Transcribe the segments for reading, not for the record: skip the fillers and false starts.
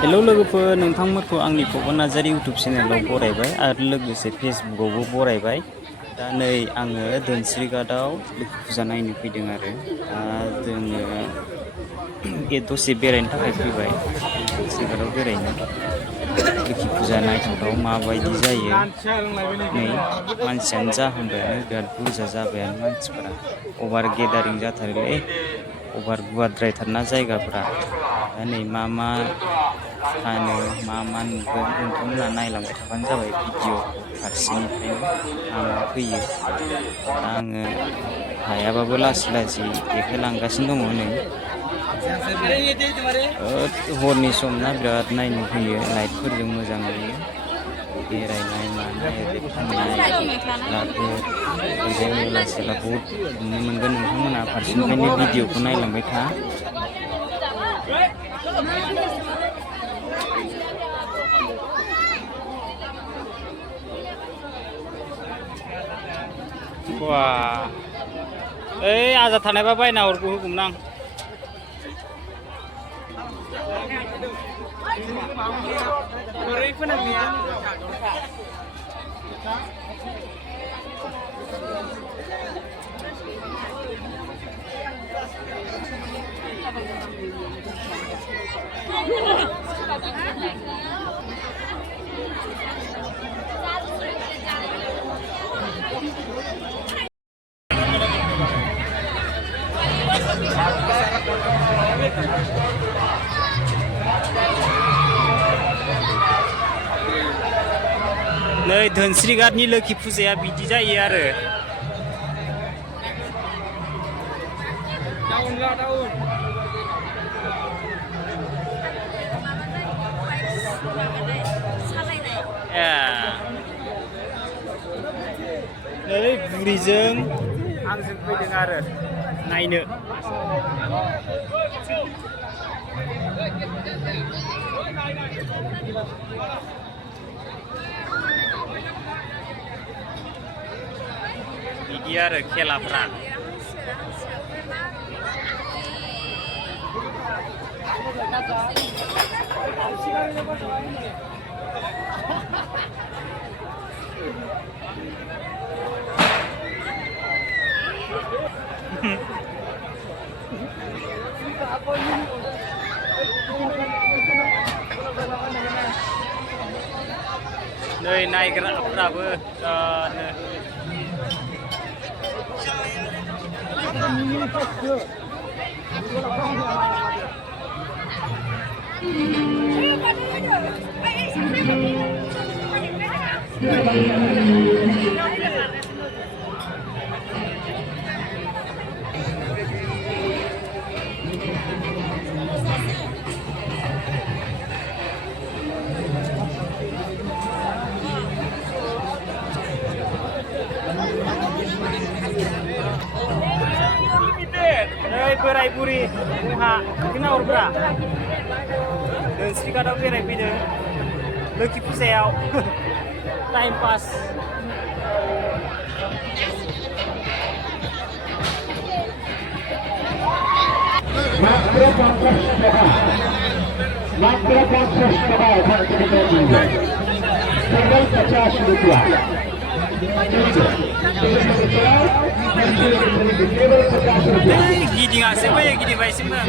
Hello लोगोफोर, नोंथांमोनखौ आंनि Paban Narzary YouTube चेनेलाव बरायबाय आरो लोगोसे फेसबुकआवबो बरायबाय। दा नै आङो धोनस्रिघाटआव लोखि फुजा नायनो फैदों आरो दा जोङो दसे बेरायनो थाखाय फैबाय धोनस्रिघाटआव बेरायनो। लोखि फुजा नायथावथाव माबायदि जायो। नै मानसियानो जाहांबायानो, बिराद बुरजा जाबायानो मानसिफोरा। अभार गेदारिं जाथारोलै, अभार गुवारद्रायथारना जायगाफोरा। दा नै मा फानो मा नुगोन नोंथांमोना नायलांबाय थाबानो जाबाय भिडिअ'खौ फारसेनिफ्रायनो मा फैयो। दा आङो हायाबाबो लासै देखायलांगासिनो दङ। नै हरनि सम ना बिराद नायनो फैयो, लाइटफोरजों मोजां नुयो। बेरायनाय मानाय ओरै फाननाय गस्लाफोर, ओरैजाय मेला सेला बहुद नुनो मोनगोन। नोंथांमोना फारसेनिफ्रायनो भिडिअ'खौ नायलांबाय था। ओइ आजा थानायबा बायना होगौमोन आं। नै धोनस्रिघाटनि लोखि फुजाया बिदि जायो आरो। नै बुरिजों आंजों फैदों आरो नायनो। बिदि आरो खेलाफ्रा। नै नायग्राफ्राबो बोराय बुरि जोंहा नाहरग्रा धोनस्रिघाटआव बेरायफैदों लोखि फुजायाव टाइम पास। मात्र 50 টাকা ওখান থেকে কেবল 50 रुपया। गिदिङासो फैयो, गिदिंबायसोमोन आं।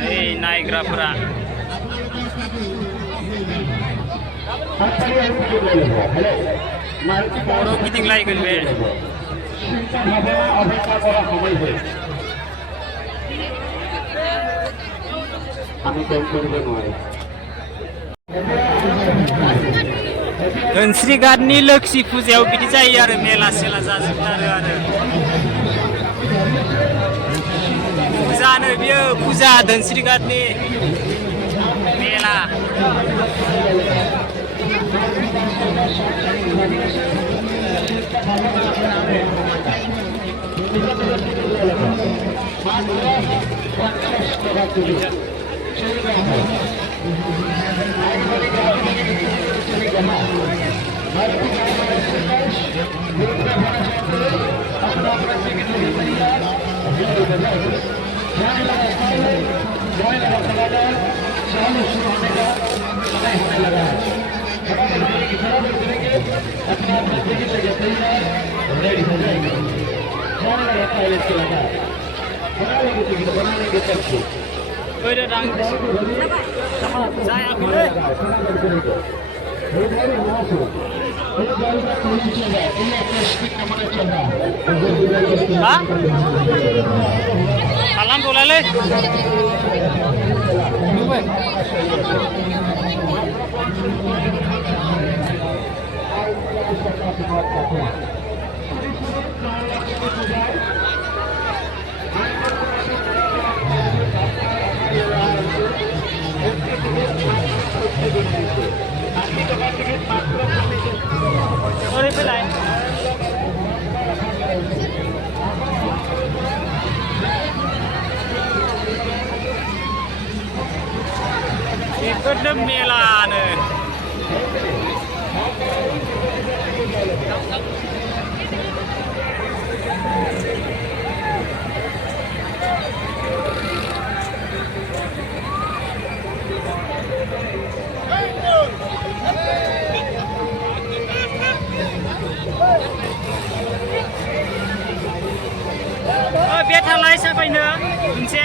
नै नायग्राफोरा खर' गिदिंलायगोन बे। धोनस्रिघाटनि लोखि फुजायाव बिदि जायो आरो, मेला सेला जाजोबथारो आरो। फुजानो बियो फुजा, धोनस्रिघाटनि मेला। Alam boleh le. Sorry pelai. Ikut demilah ne. Biar thalai sampai ne, Ince.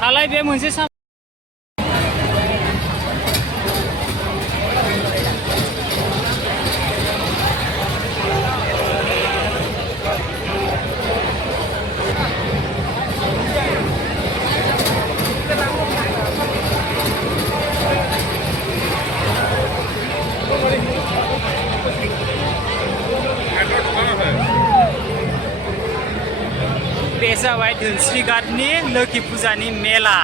Halai be मोनसे सा जाबाय धोनस्रिघाटनि लोखि फुजानि मेला।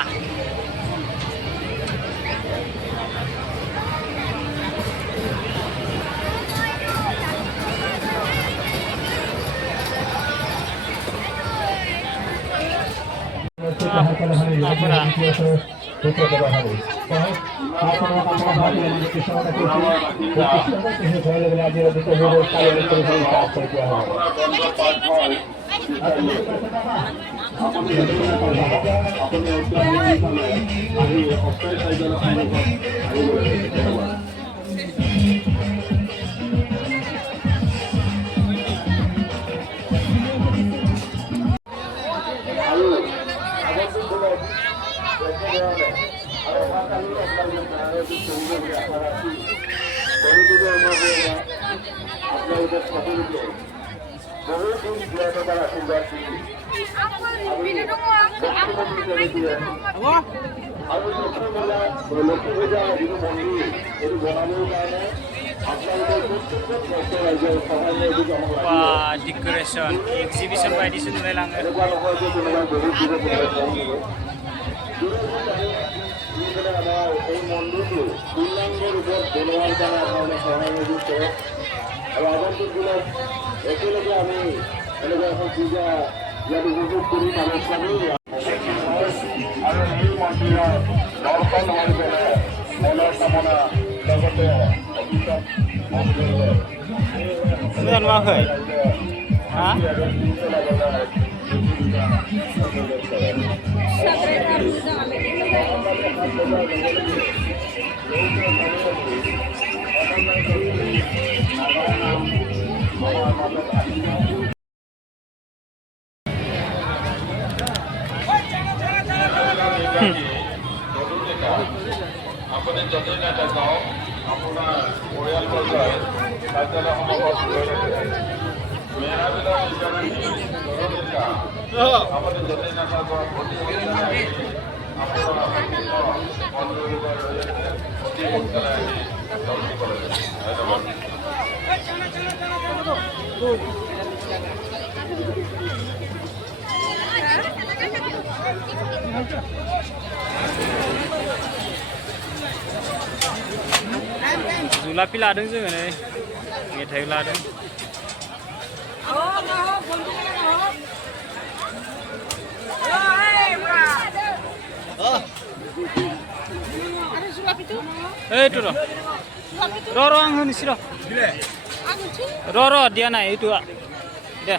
Wah, decoration, exhibition बायदिसो नुलायलाङो। Moजां नुवाखै? Ha? আপুনি য'তেই নাথাকক আপোনাৰ পৰিয়ালবৰ্গই কাৰ্যালয় সমাগত লৈ ৰাখে মেৰাবিলাক আপুনি য'তেই নাথাকক অতি সোনকালে আহি আপোনাৰ বন্ধুবৰ্গৰ জৰিয়তে অতি সোনকালে আহি লগ দিব লাগে ধন্যবাদ जुलापि लादों जोङो नै मेथाइ लादों ओइ टुर र आं होनोसै र' दिया नाय এইটো दे